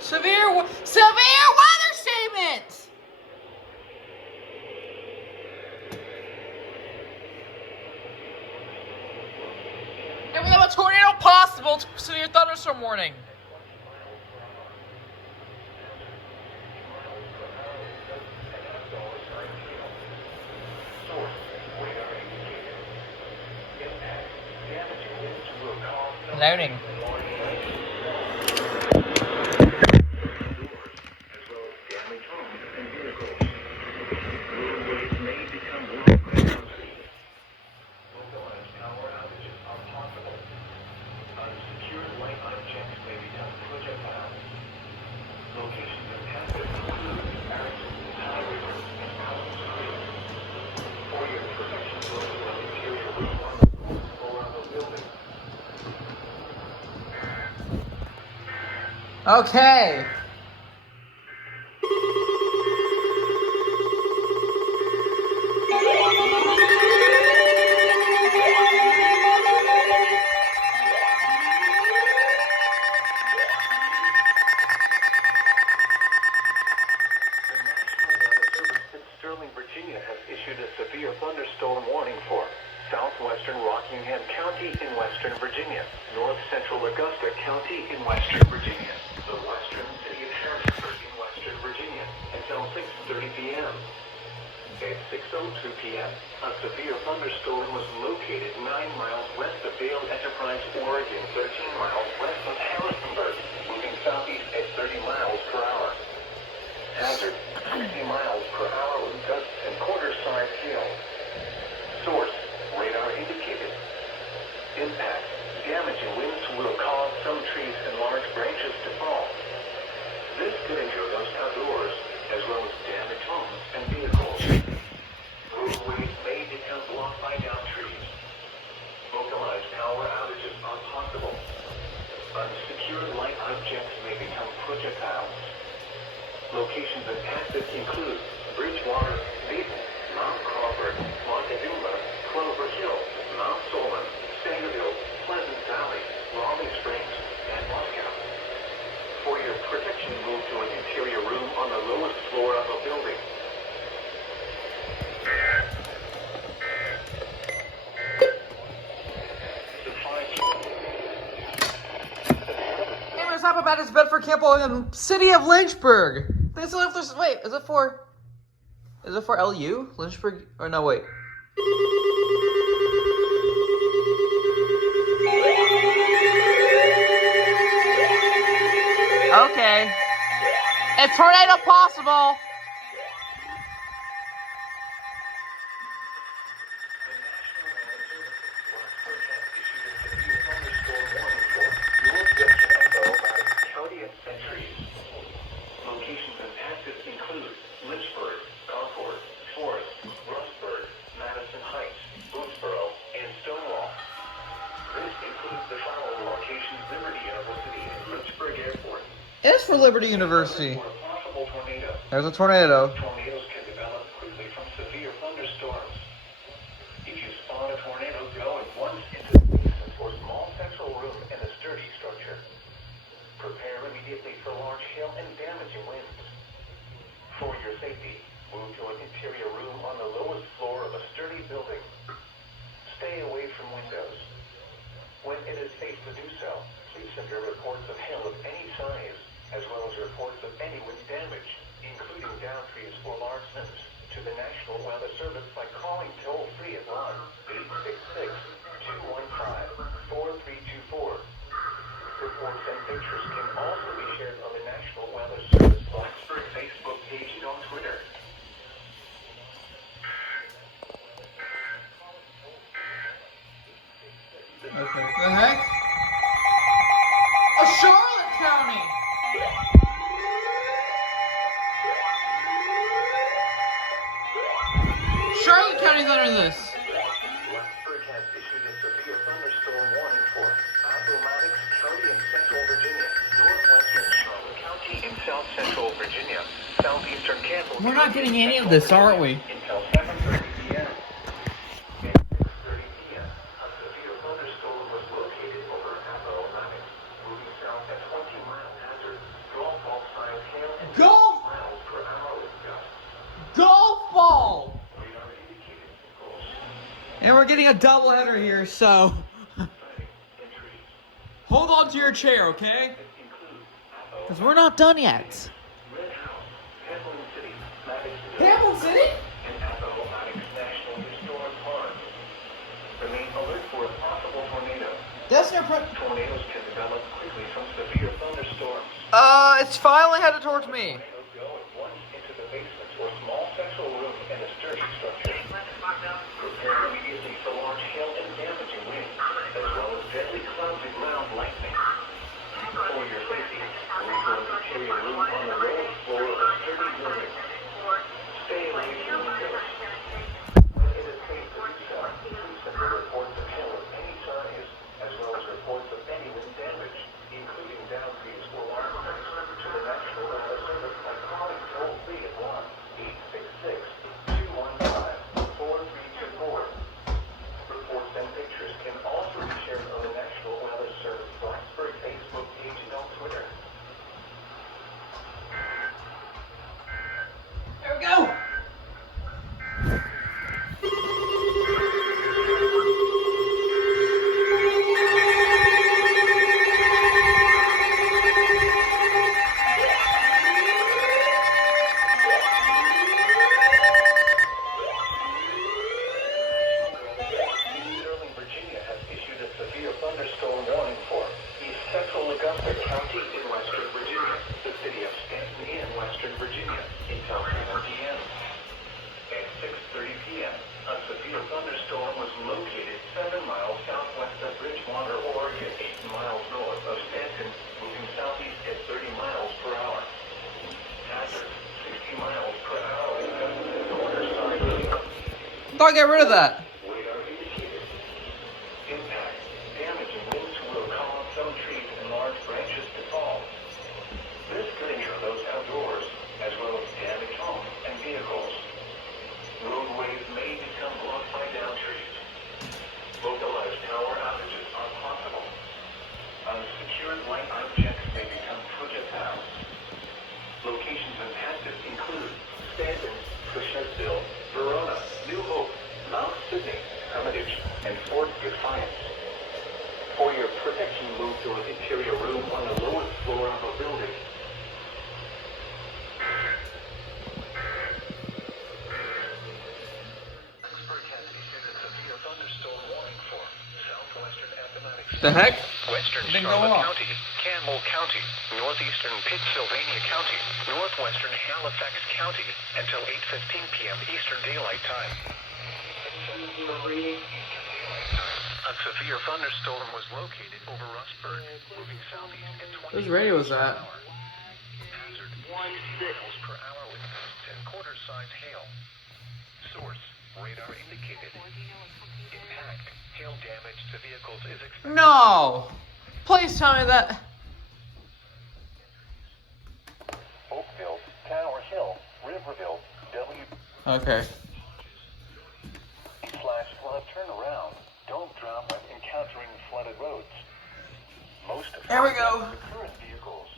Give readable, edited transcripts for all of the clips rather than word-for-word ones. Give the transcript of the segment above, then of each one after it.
Severe weather statement. And we have a tornado possible. Severe thunderstorm warning. Loading. Okay. Virginia has issued a severe thunderstorm warning for southwestern Rockingham County in western Virginia, north central Augusta County in western Virginia, the western city of Harrisburg in western Virginia until 6:30 p.m. At 6:02 p.m., a severe thunderstorm was located 9 miles west of Vail Enterprise, Oregon, 13 miles west of Harrisonburg, moving southeast at 30 miles per hour. Hazard, 60 miles per hour with gusts and quarter-size hail. Source, radar indicated. Impact, damaging winds will cause some trees and large branches to fall. This could injure those outdoors, as well as damage homes and vehicles. Roadways may become blocked by downed trees. Localized power outages are possible. Unsecured light objects may become projectiles. Locations impacted include Bridgewater, Dayton, Mount Crawford, Montezuma, Clover Hill, Mount Solon, Sangerville, Pleasant Valley, Raleigh Springs, and Moscow. For your protection, move to an interior room on the lowest floor of a building. Hey, what's up about this Bedford Campbell in the city of Lynchburg? Wait, is it for LU? Lynchburg? Or no, wait. Okay. It's tornado possible. Locations impacted include Lynchburg, Concord, Forest, Rossburg, Madison Heights, Boonesboro, and Stonewall. This includes the following locations: Liberty University and Lynchburg Airport. It is for Liberty University. For a possible tornado. There's a tornado. Tornadoes can develop quickly from severe thunderstorms. If you spawn a tornado, go at once into the basement or small central room in a sturdy structure. Prepare immediately for large hail and damaging winds. For your safety, move to an interior room on the lowest floor of a sturdy building. Stay away from windows. When it is safe to do so, please send your reports of hail of any size, as well as reports of any wind damage, including downed trees or large limbs, to the National Weather Service by calling toll-free at 1-866-215-4324. Reports and pictures can also be shared on the National Weather Service Blacksburg Facebook page and on Twitter. Okay. The heck? A Charlotte County! Charlotte County's under this. Blacksburg has issued a severe thunderstorm warning for Appomattox County in central Virginia, northwestern Charlotte County in south central Virginia, southeastern Campbell. We're not getting any of this, are we? Until 7:30 p.m. At 6:30 p.m., a severe thunderstorm was located over Appomattox, moving south at 20-mile hazard. Draw And we're getting a doubleheader here, so hold on to your chair, okay? Because we're not done yet. Hamilton City? Remain alert for a possible tornado. That's no Tornadoes can develop quickly from severe thunderstorms. It's finally headed towards me. Tornadoes go at once into the basement or small central room in a sturdy structure. Prepare immediately for large hail and damaging winds, as well as deadly clouds and ground lightning. For your safety, move to an interior room on the lowest floor of a sturdy building. Stay away from windows. When it is safe to do so, please send your reports of hail of any size, as well as reports of any wind damage, including down trees or large trees, to the National Weather Service by calling toll-free at 1-866-215-4324. Reports and pictures can also be shared on the National Weather Service Blacksburg Facebook page and on Twitter. There we go. Sterling, Virginia has issued a severe thunderstorm warning for East Central Augusta County in Western Virginia, the city of Stanton in Western Virginia, until 7 p.m. At 6:30 p.m., a severe thunderstorm was located 7 miles southwest of Bridgewater, Oregon, 8 miles north of Stanton, moving southeast at 30 miles per hour. Hazard, 60 miles per hour with gusts and quarter-side winds. Thought I got rid of that. Radar indicated. Impact, damage, and winds will cause some trees and large branches to fall. This could injure those outdoors, as well as damage homes and vehicles. Roadways may become blocked by down trees. Localized power outages are possible. Unsecured light objects may become projectiles. Locations impacted include Stanton, Crescentville, Verona, New Hope, Mount Sydney, Hermitage, and Fort Defiance. For your protection, move to an interior room on the lowest floor of a building. Blacksburg has issued a severe thunderstorm warning for southwestern Appomattox. The heck? Western Didn't go Charlotte off. County, Campbell County, northeastern Pittsylvania County, northwestern Halifax County, until 8:15 p.m. Eastern Daylight Time. A severe thunderstorm was located over Rustburg, moving southeast at 20 Whose radio was miles per that? hour. Hazard, 60 miles per hour with gusts and quarter-size hail. Source, radar indicated. Impact, hail damage to vehicles is expected. No. Please tell me that. Oakville, Tower Hill, Riverville, Okay. /flood turnaround. Don't drown when encountering flooded roads. Most of There we go. current vehicles.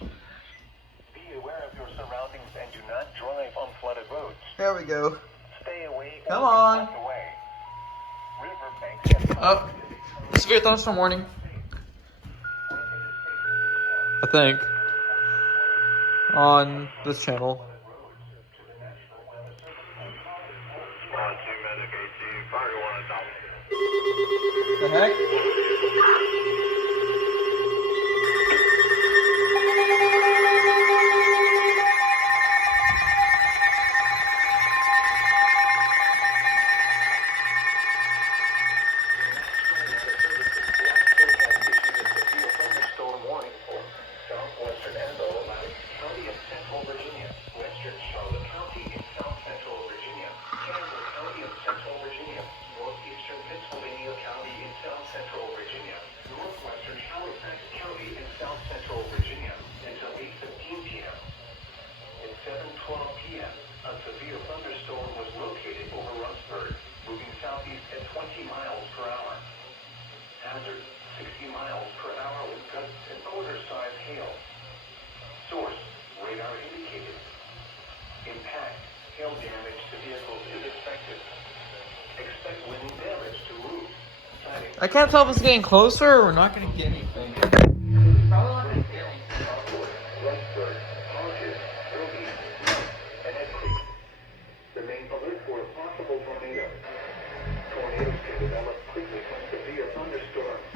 Be aware of your surroundings and do not drive on flooded roads. There we go. Stay away. Come or be on. swept away. Riverbanks and Oh. Severe thunderstorm warning. I think. On this channel. The heck? Hazard, 60 miles per hour with gusts and quarter-size hail. Source, radar indicated. Impact, hail damage to vehicles is expected. Expect wind damage to I can't tell if it's getting closer or we're not gonna get anything. Probably not gonna get anything. Lynchburg, Hodges, Ruby, and Ed Creek. Remain alert for a possible tornado. Tornadoes can develop quickly from severe thunderstorms.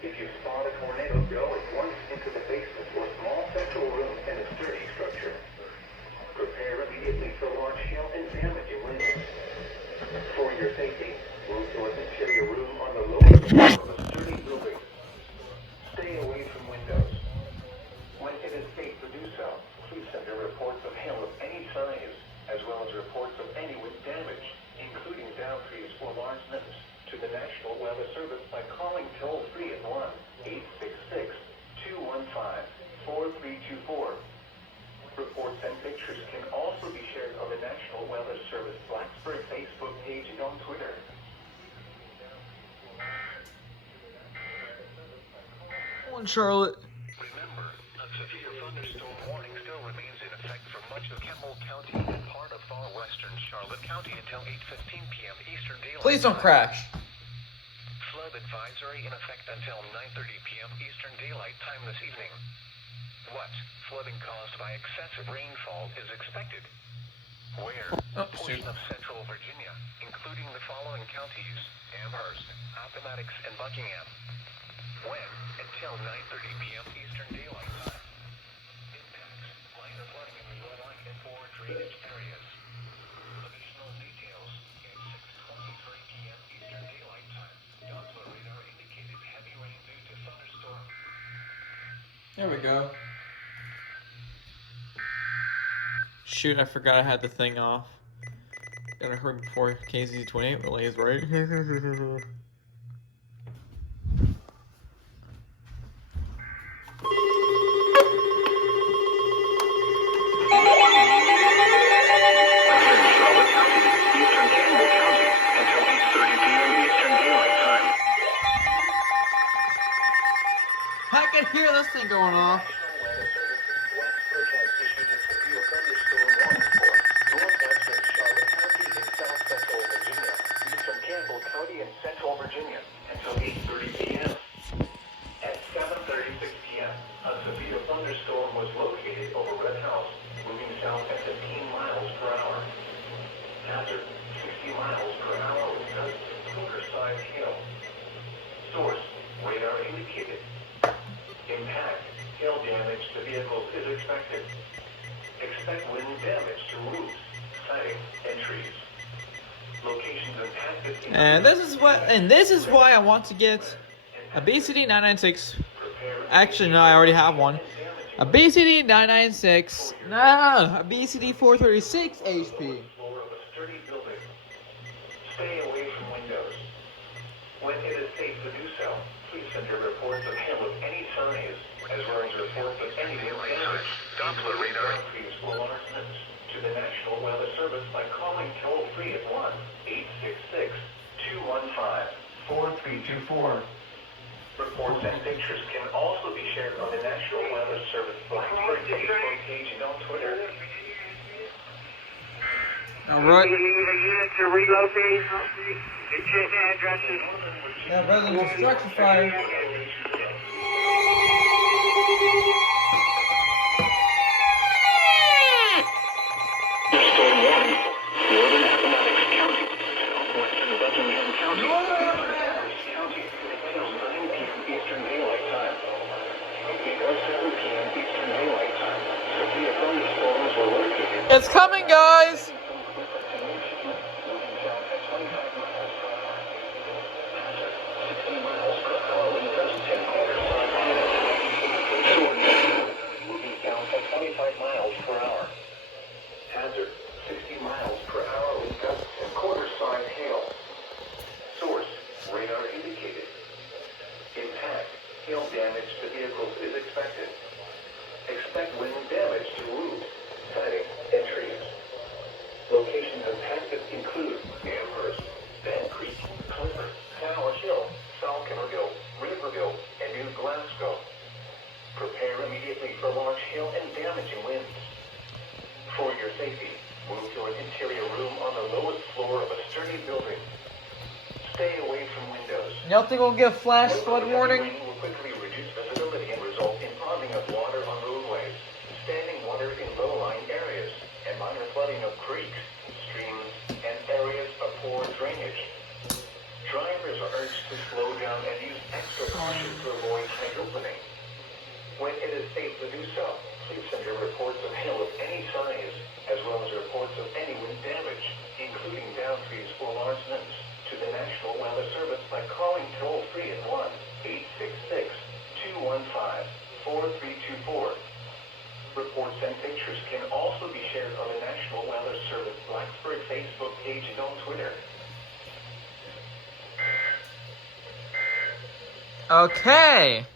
If you spot a tornado, go at once into the basement or small central room in a sturdy structure. Prepare immediately for large hail and damaging winds. For your safety, move to an interior room on the lower floor of a sturdy building. Stay away from windows. When it is safe to do so, please send in reports of hail of any size, as well as reports of any wind damage, including downed trees or large limbs, to the National Weather Service by calling toll-free at 1-866-215-4324. Reports and pictures can also be shared on the National Weather Service Blacksburg Facebook page and on Twitter. One Charlotte. Remember, a severe thunderstorm warning still remains in effect for much of Campbell County and part of far western Charlotte County until 8:15 p.m. Eastern Daylight Please don't Time. crash. Flood advisory in effect until 9:30 p.m. Eastern Daylight Time this evening. What flooding caused by excessive rainfall is expected? Where? Oh, A portion of central Virginia, including the following counties: Amherst, Appomattox, and Buckingham. When? Until 9:30 p.m. Eastern Daylight Time. Impacts: minor flooding in the low-lying and forward drainage areas. Additional details at 6:23 p.m. Eastern Daylight Time. Doppler radar indicated heavy rain due to thunderstorm. There we go. Shoot, I forgot I had the thing off. Gotta hurry before KZ28 lays right. I can hear this thing going off. Blacksburg has issued a severe thunderstorm warning for northwestern Charlotte County in south central Virginia, eastern Campbell County and central Virginia until 8:30 p.m. At 7:36 p.m., a severe thunderstorm was located over Red House, moving south at 15 miles per hour. Hazard: 60 miles per hour with gusts of quarter-size hail. Source: radar indicated. Impact: hail damage to vehicles is expected. Expect wind damage to roofs, siding, and trees. Locations impacted. And this is why I want to get a BCD 996. Actually, no, I already have one. A BCD 996. No, a BCD 436 HP. Floor of a sturdy building. Stay away from windows. When it is safe to do so, please send your reports of hail of any size, as well as reports of any wind damage, Doppler radar trees or large limbs, to the National Weather Service by calling toll-free at 1-866-215-4324. Reports and pictures can also be shared on the National Weather Service Blacksburg Facebook page and on Twitter. Alright. You need a unit to relocate. Check addresses. Yeah, resident destruction fire. Storm warning for northern Appomattox County, southwestern Buckingham County, Amherst County, until 9 p.m. Eastern Daylight Time. 8 or 7 p.m. Eastern Daylight Time. Severe thunderstorms were located. It's coming, guys! Moving south at 25 miles per hour. Hazard: 60 miles per hour with gusts and quarter-size hail. Source: radar indicated. Impact: hail damage to vehicles is expected. Expect wind damage to roofs, siding, and trees. Locations impacted include Amherst, Van Creek, Clinton, Tower Hill, Falconerville, Riverville, and New Glasgow. Prepare immediately for large hail and damaging winds. For your safety, move to an interior room on the lowest floor of a sturdy building. Stay away from windows. Y'all think we'll give flash flood warning? Rain will quickly reduce visibility and result in ponding of water on roadways, standing water in low-lying areas, and minor flooding of creeks, streams, and areas of poor drainage. Drivers are urged to slow down and use extra caution to avoid hydroplaning. When it is safe to do so, please send your reports of hail of any size, as well as reports of any wind damage, including downed trees or large limbs, to the National Weather Service by calling toll-free at 1-866-215-4324. Reports and pictures can also be shared on the National Weather Service Blacksburg Facebook page and on Twitter. Okay.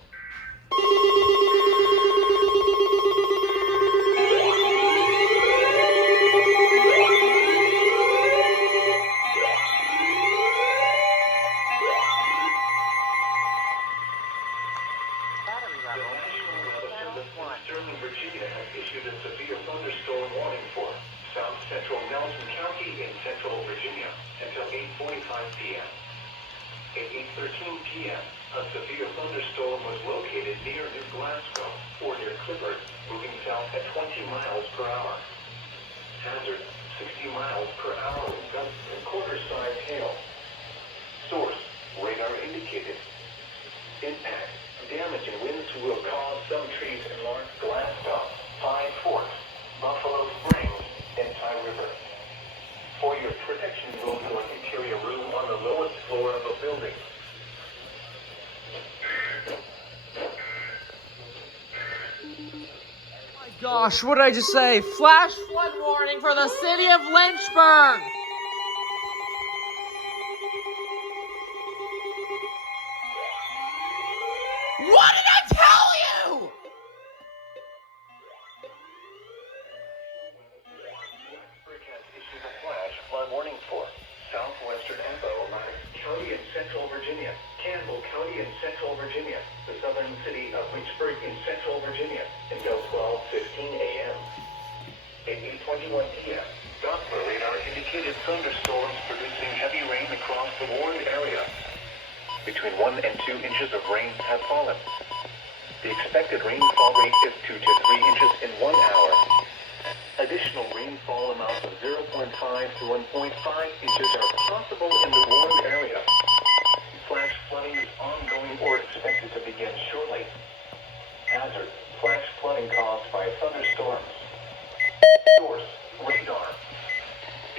Sterling, Virginia has issued a severe thunderstorm warning for south central Nelson County in central Virginia until 8:45 p.m. At 8:13 p.m., a severe thunderstorm was located near New Glasgow or near Clifford, moving south at 20 miles per hour. Hazard, 60 miles per hour with gusts and quarter-sized hail. Source, radar indicated. Impact, damage and winds will cause some trees in North Glasgow, Pine Forks, Buffalo Springs, and Tie River. For your protection, go to an interior room on the lowest floor of a building. My gosh, what did I just say? Flash flood warning for the city of Lynchburg! What did I tell you? Blacksburg has issued a flash flood warning for southwestern Atlantic County in central Virginia, Campbell County in central Virginia, the southern city of Lynchburg in central Virginia, until 12:15 a.m. At 8:21 p.m., Doppler radar indicated thunderstorms producing heavy rain across the warned area. Between 1 and 2 inches of rain have fallen. The expected rainfall rate is 2 to 3 inches in 1 hour. Additional rainfall amounts of 0.5 to 1.5 inches are possible in the warned area. Flash flooding is ongoing or expected to begin shortly. Hazard, flash flooding caused by thunderstorms. Source, radar.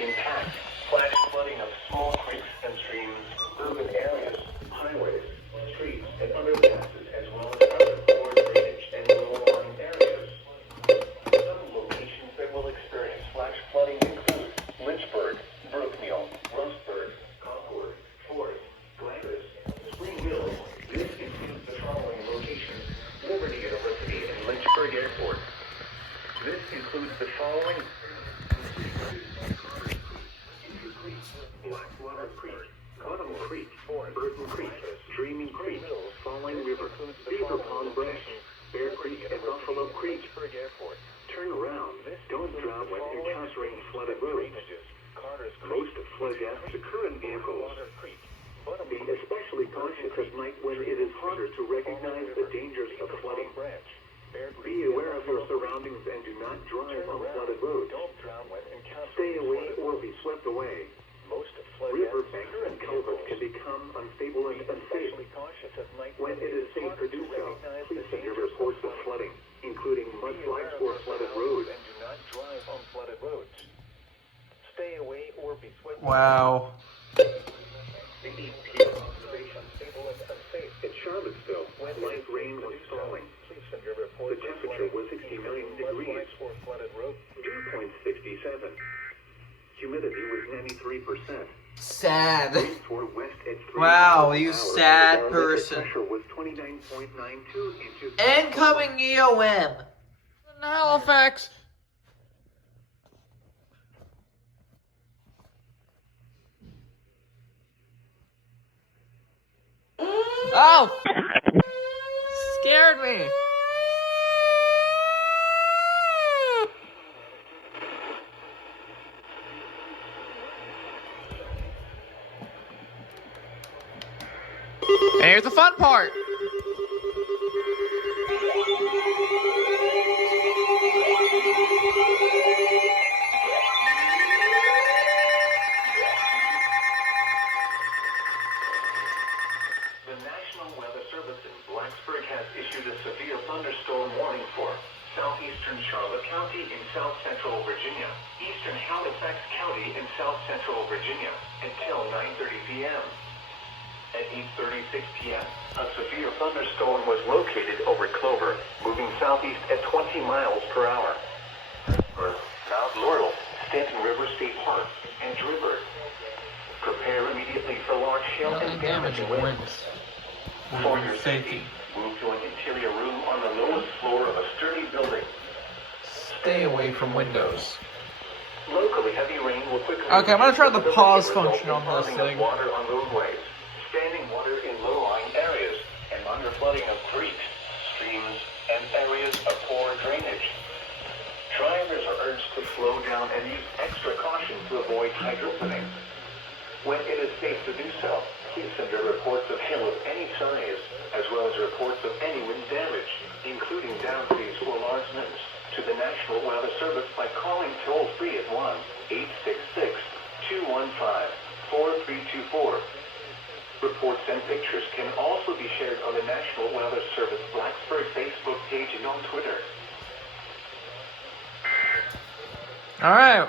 Impact, flash flooding of small creeks and streams, urban areas, highways, streets, and underpasses, as well as other poor drainage and low-lying areas. Some locations that will experience flash flooding include Lynchburg, Brookneal, Rustburg, Concord, Forest, Gladys, Spring Hill. This includes the following locations: Liberty University and Lynchburg Airport. This includes the following: Blackwater Creek, Autumn Creek, Burton Creek, Dreaming Creek, Falling River, Beaver Pond Branch, Bear Creek, and Buffalo Creek. Turn around. Don't drive when encountering flooded roads. Most flood deaths occur in vehicles. Be especially cautious at night when it is harder to recognize the dangers of flooding. Be aware of your surroundings and do not drive on flooded roads. Stay away or be swept away. River banks and culverts can become unstable and unsafe. When it is safe to do so, please send your reports of flooding, including mudslides or flooded roads. And do not drive on flooded roads. Stay away or be swept away. Wow. At Charlottesville, light rain was falling. The temperature was 69 degrees. Dew point 67. Humidity was 93%. Sad. Wind for west at 3 Wow, miles you an hour. sad Barometric person. pressure was 29.92 inches. Incoming EOM. In Halifax. Oh! Scared me. here's the fun part. The National Weather Service in Blacksburg has issued a severe thunderstorm warning for southeastern Charlotte County in south central Virginia, eastern Halifax County in south central Virginia, until 9:30 p.m. At 8:36 p.m., a severe thunderstorm was located over Clover, moving southeast at 20 miles per hour. Mount Laurel, Stanton River State Park, and Dribber. Prepare immediately for large hail and damaging winds. For your safety, move to an interior room on the lowest floor of a sturdy building. Stay away from windows. Locally, heavy rain will quickly... Okay, I'm gonna try the pause result function in on this flooding of thing. water on roadways, standing water in low-lying areas, and underflooding of creeks, streams, and areas of poor drainage. Drivers are urged to slow down and use extra caution to avoid hydroplaning. When it is safe to do so, please send your reports of hail of any size, as well as reports of any wind damage, including downed trees or large limbs, to the National Weather Service by calling toll-free at 1-866-215-4324. Reports and pictures can also be shared on the National Weather Service Blacksburg Facebook page and on Twitter. Alright,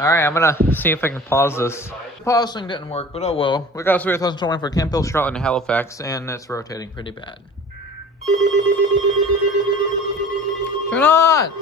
I'm gonna see if I can pause this. Pause thing didn't work, but oh well. We got a severe thunderstorm for Campbell, Charlotte, and Halifax, and it's rotating pretty bad. Turn on!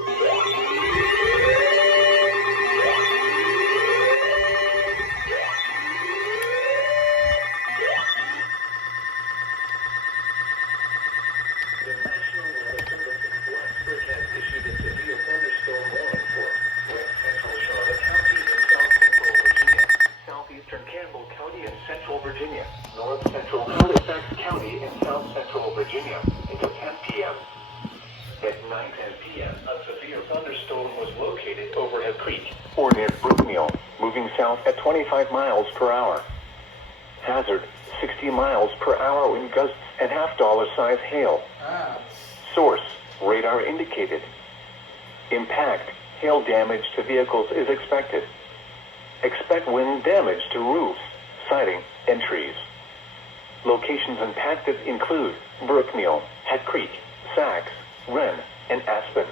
The National Weather Service in Blacksburg has issued a severe thunderstorm warning for west central Charlotte County in south central Virginia, southeastern Campbell County in central Virginia, north central Halifax County in south central Virginia until 10 p.m. At 9:10 p.m., a severe thunderstorm was located over Head Creek or near Brookmeal, moving south at 25 miles per hour. Hazard, 60 miles per hour wind gusts and half-dollar size hail. Source, radar indicated. Impact, hail damage to vehicles is expected. Expect wind damage to roofs, siding, and trees. Locations impacted include Brookmeal, Head Creek, Sachs, Wren, and Aspen.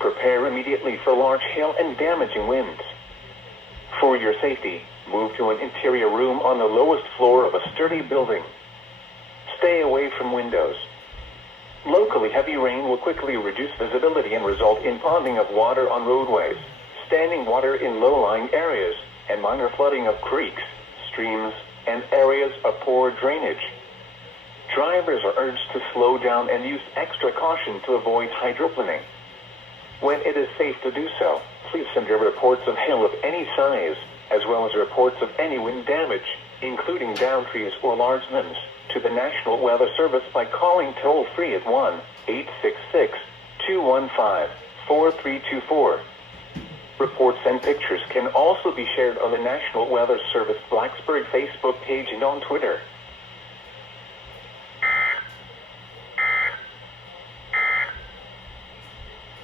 Prepare immediately for large hail and damaging winds. For your safety, move to an interior room on the lowest floor of a sturdy building. Stay away from windows. Locally, heavy rain will quickly reduce visibility and result in ponding of water on roadways, standing water in low-lying areas, and minor flooding of creeks, streams, and areas of poor drainage. Drivers are urged to slow down and use extra caution to avoid hydroplaning. When it is safe to do so, please send your reports of hail of any size, as well as reports of any wind damage, including downed trees or large limbs, to the National Weather Service by calling toll-free at 1-866-215-4324. Reports and pictures can also be shared on the National Weather Service Blacksburg Facebook page and on Twitter.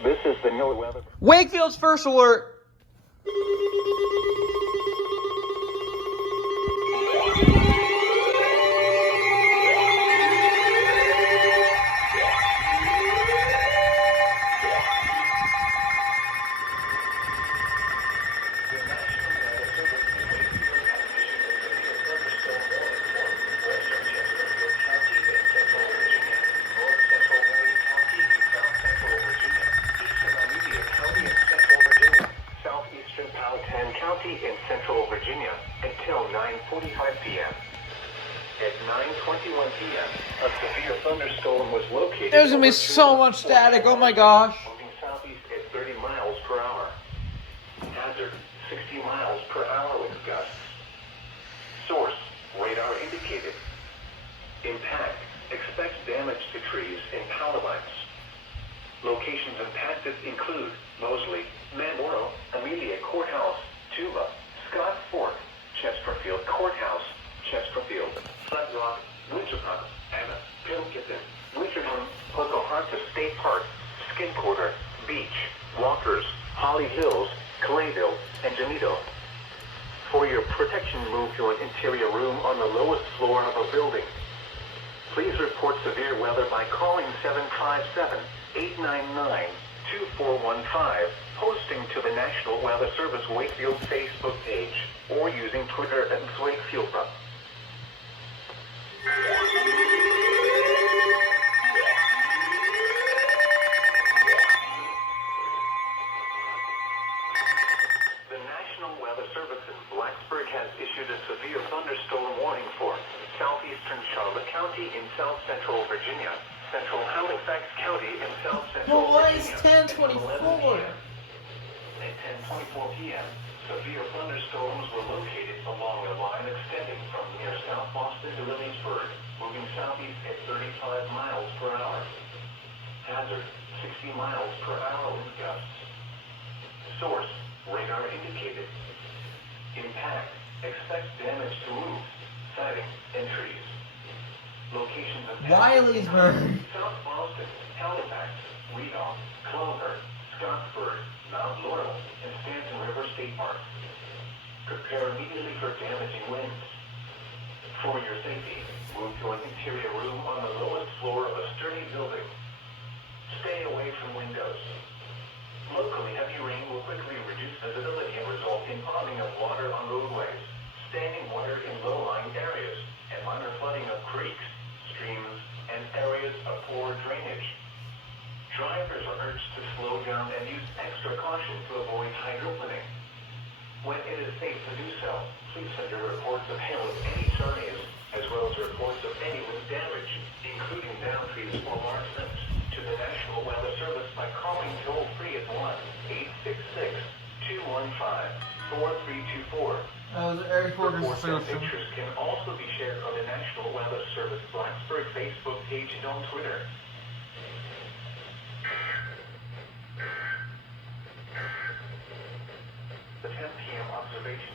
This is the NOAA weather. Wakefield's first alert! In central Virginia until 9:45 p.m. At 9:21 p.m., a severe thunderstorm was located. There's gonna be so much static, oh my gosh. Moving southeast at 30 miles per hour. Hazard, 60 miles per hour with gusts. Source, radar indicated. Impact, expect damage to trees and power lines. Locations impacted include Mosley, Memorial, Amelia Courthouse, Tuba, Scott Fort, Chesterfield Courthouse, Chesterfield, Flat Rock, Winterpark, and Pilkington, Winterton, Pocahontas State Park, Skin Quarter, Beach, Walkers, Holly Hills, Clayville, and Janito. For your protection, move to an interior room on the lowest floor of a building. Please report severe weather by calling 757-899-2415, posting to the National Weather Service Wakefield Facebook page, or using Twitter at Wakefield. The National Weather Service in Blacksburg has issued a severe thunderstorm warning for southeastern Charlotte County in south central Virginia, central Halifax County in south central Well, why is Virginia. 10:24? At 10:24 p.m., severe thunderstorms were located along a line extending from near South Boston to Lewisburg, moving southeast at 35 miles per hour. Hazard, 60 miles per hour wind gusts. Source, radar indicated. Impact, expect damage to roofs, siding, and trees. Locations of Wileysburg. South Boston, Halifax, Reno, Clover, Scottsburg, Mount Laurel, and Stanton River State Park. Prepare immediately for damaging winds. For your safety, move to an interior room on the lowest floor of a sturdy building. Stay away from windows. Locally, heavy rain will quickly reduce visibility and result in ponding of water on roadways, standing water in low-lying areas, and minor flooding of creeks, streams, and areas of poor drainage. Drivers are urged to slow down and use extra caution to avoid hydroplaning. When it is safe to do so, please send your reports of hail of any size, as well as reports of any wind damage, including downed trees or large limbs, to the National Weather Service by calling toll-free at 1-866-215-4324. The air quarters Reports and system. pictures can also be shared on the National Weather Service Blacksburg Facebook page and on Twitter. The 10 p.m. observation.